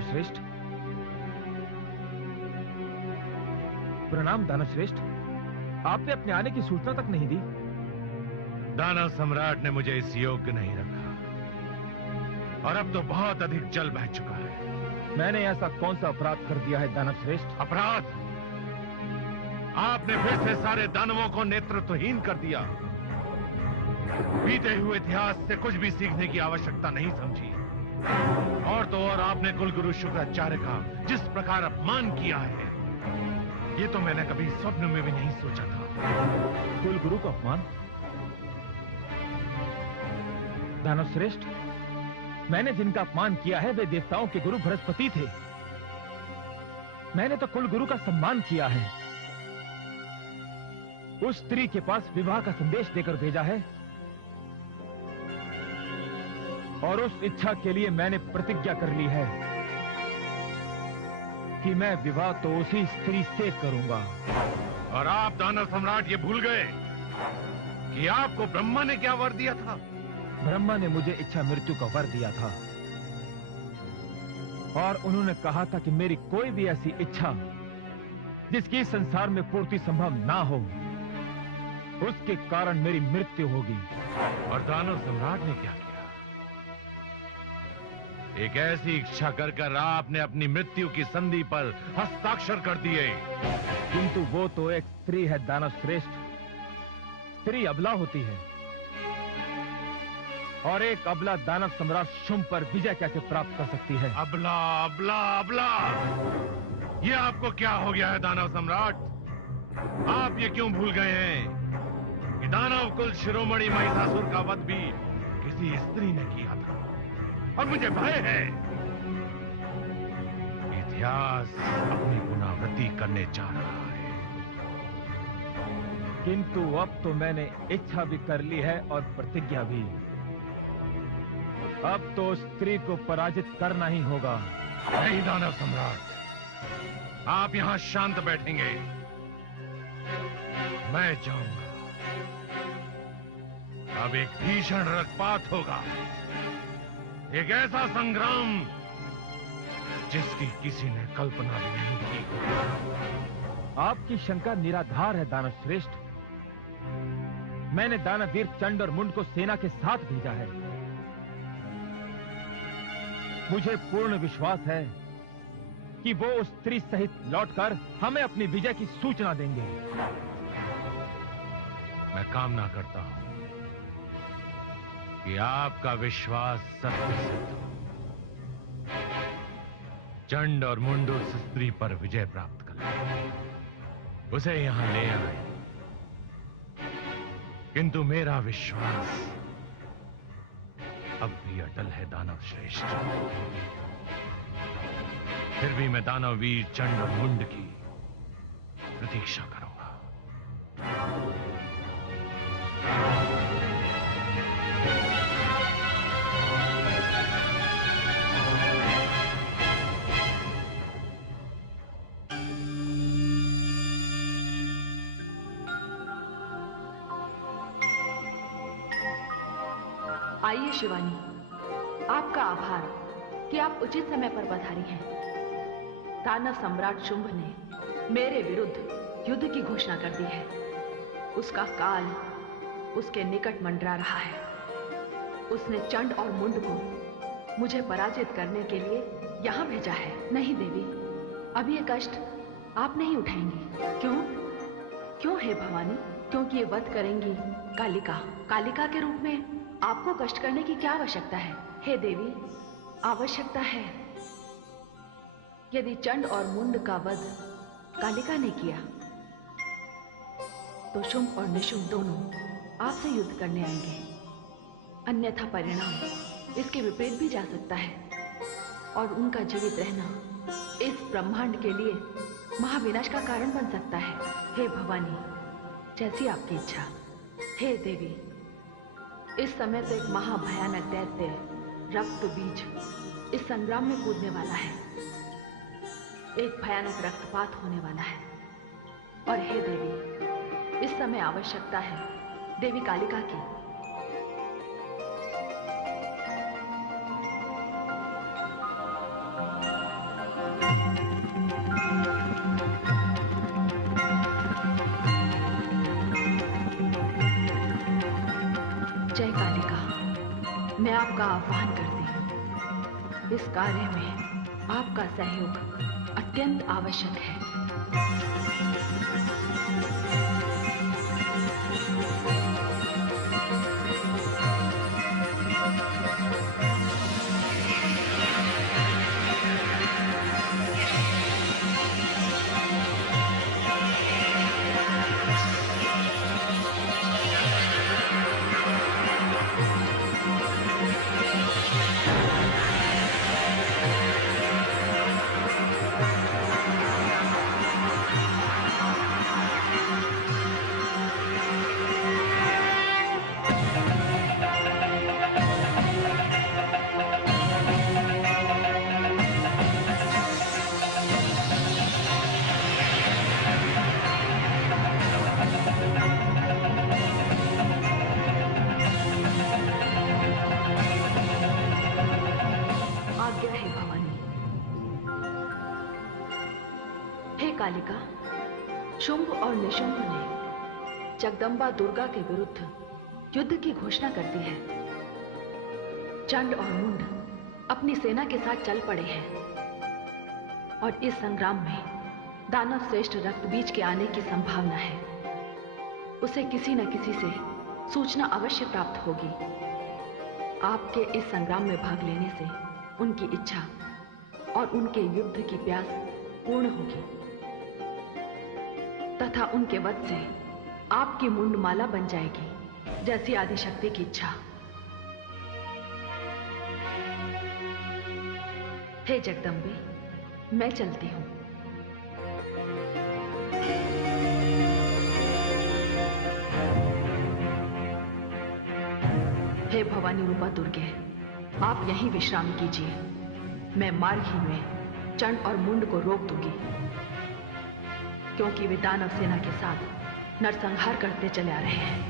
दानव श्रेष्ठ। प्रणाम दानव श्रेष्ठ। आपने अपने आने की सूचना तक नहीं दी। दानव सम्राट ने मुझे इस योग्य नहीं रखा और अब तो बहुत अधिक जल बह चुका है। मैंने ऐसा कौन सा अपराध कर दिया है दानव श्रेष्ठ? अपराध? आपने फिर से सारे दानवों को नेतृत्वहीन कर दिया। बीते हुए इतिहास से कुछ भी सीखने की आवश्यकता नहीं समझी। और तो और आपने कुलगुरु शुक्राचार्य का जिस प्रकार अपमान किया है, ये तो मैंने कभी स्वप्न में भी नहीं सोचा था। कुलगुरु का अपमान? दानव श्रेष्ठ, मैंने जिनका अपमान किया है वे देवताओं के गुरु बृहस्पति थे। मैंने तो कुलगुरु का सम्मान किया है। उस स्त्री के पास विवाह का संदेश देकर भेजा है और उस इच्छा के लिए मैंने प्रतिज्ञा कर ली है कि मैं विवाह तो उसी स्त्री से करूंगा। और आप दानव सम्राट ये भूल गए कि आपको ब्रह्मा ने क्या वर दिया था? ब्रह्मा ने मुझे इच्छा मृत्यु का वर दिया था और उन्होंने कहा था कि मेरी कोई भी ऐसी इच्छा जिसकी संसार में पूर्ति संभव ना हो, उसके कारण मेरी मृत्यु होगी। और दानव सम्राट ने क्या किया? एक ऐसी इच्छा कर आपने अपनी मृत्यु की संधि पर हस्ताक्षर कर दिए। किंतु वो तो एक स्त्री है दानव श्रेष्ठ। स्त्री अबला होती है और एक अबला दानव सम्राट शुंभ पर विजय कैसे प्राप्त कर सकती है? अबला अबला अबला, ये आपको क्या हो गया है दानव सम्राट? आप ये क्यों भूल गए हैं कि दानव कुल शिरोमणि महिषासुर का वध भी किसी स्त्री ने किया था? और मुझे भय है इतिहास अपनी पुनरावृत्ति करने जा रहा है। किंतु अब तो मैंने इच्छा भी कर ली है और प्रतिज्ञा भी। अब तो स्त्री को पराजित करना ही होगा। नहीं दानव सम्राट, आप यहां शांत बैठेंगे, मैं जाऊंगा। अब एक भीषण रक्तपात होगा, एक ऐसा संग्राम जिसकी किसी ने कल्पना भी नहीं की। आपकी शंका निराधार है दानव श्रेष्ठ। मैंने दानवीर चंड और मुंड को सेना के साथ भेजा है। मुझे पूर्ण विश्वास है कि वो उस स्त्री सहित लौटकर हमें अपनी विजय की सूचना देंगे। मैं कामना करता हूं कि आपका विश्वास सत्य सिद्ध हो। चंड और मुंड उस स्त्री पर विजय प्राप्त कर ले, उसे यहां ले आए। किंतु मेरा विश्वास अब भी अटल है दानव श्रेष्ठ। फिर भी मैं दानव वीर चंड और मुंड की प्रतीक्षा करूंगा। आइए शिवानी, आपका आभार कि आप उचित समय पर पधारी हैं। दानव सम्राट शुंभ ने मेरे विरुद्ध युद्ध की घोषणा कर दी है। उसका काल उसके निकट मंडरा रहा है। उसने चंड और मुंड को मुझे पराजित करने के लिए यहां भेजा है। नहीं देवी, अब ये कष्ट आप नहीं उठाएंगी। क्यों? क्यों है भवानी? क्योंकि ये वध करेंगी कालिका। कालिका के रूप में आपको कष्ट करने की क्या आवश्यकता है? हे देवी, आवश्यकता है। यदि चंड और मुंड का वध कालिका ने किया तो शुंभ और निशुंभ दोनों आपसे युद्ध करने आएंगे। अन्यथा परिणाम इसके विपरीत भी जा सकता है और उनका जीवित रहना इस ब्रह्मांड के लिए महाविनाश का कारण बन सकता है। हे भवानी, जैसी आपकी इच्छा। हे देवी, इस समय तो एक महाभयानक दैत्य रक्त बीज इस संग्राम में कूदने वाला है। एक भयानक रक्तपात होने वाला है। और हे देवी, इस समय आवश्यकता है देवी कालिका की। कालिका, मैं आपका आह्वान करती हूँ। इस कार्य में आपका सहयोग अत्यंत आवश्यक है। कालिका, शुंभ और निशुंभ ने जगदंबा दुर्गा के विरुद्ध युद्ध की घोषणा कर दी है। चंड और मुंड अपनी सेना के साथ चल पड़े हैं और इस संग्राम में दानव श्रेष्ठ रक्तबीज के आने की संभावना है। उसे किसी न किसी से सूचना अवश्य प्राप्त होगी। आपके इस संग्राम में भाग लेने से उनकी इच्छा और उनके युद्ध की प्यास पूर्ण होगी तथा उनके वध से आपकी मुंडमाला बन जाएगी, जैसी आदिशक्ति की इच्छा। हे जगदम्बे, मैं चलती हूं। हे भवानी रूपा दुर्गे, आप यहीं विश्राम कीजिए। मैं मार्ग ही में चंड और मुंड को रोक दूंगी, क्योंकि वे दानव सेना के साथ नरसंहार करते चले आ रहे हैं।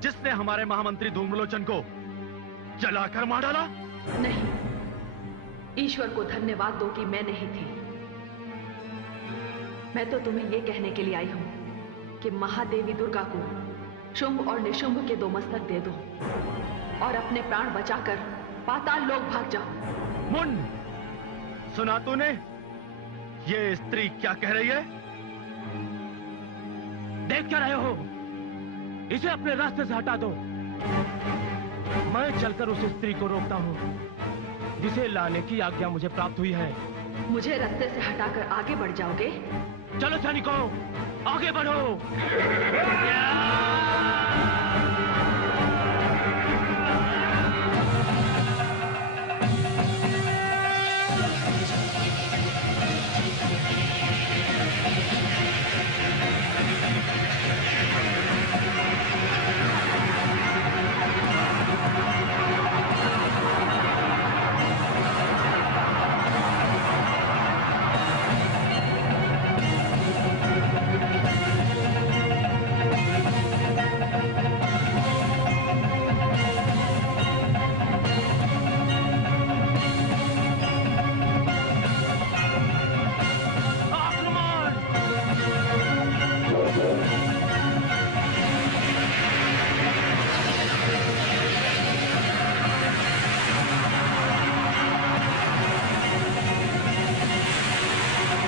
जिसने हमारे महामंत्री धूम्रलोचन को जलाकर मार डाला? नहीं, ईश्वर को धन्यवाद दो कि मैं नहीं थी। मैं तो तुम्हें यह कहने के लिए आई हूं कि महादेवी दुर्गा को शुंभ और निशुंभ के 2 मस्तक दे दो और अपने प्राण बचाकर पाताल लोक भाग जाओ। मुंड, सुना तूने? ये स्त्री क्या कह रही है? देख क्या रहे हो? इसे अपने रास्ते से हटा दो। मैं चलकर उस स्त्री को रोकता हूँ जिसे लाने की आज्ञा मुझे प्राप्त हुई है। मुझे रास्ते से हटाकर आगे बढ़ जाओगे? चलो सैनिकों, आगे बढ़ो।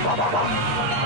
बाबा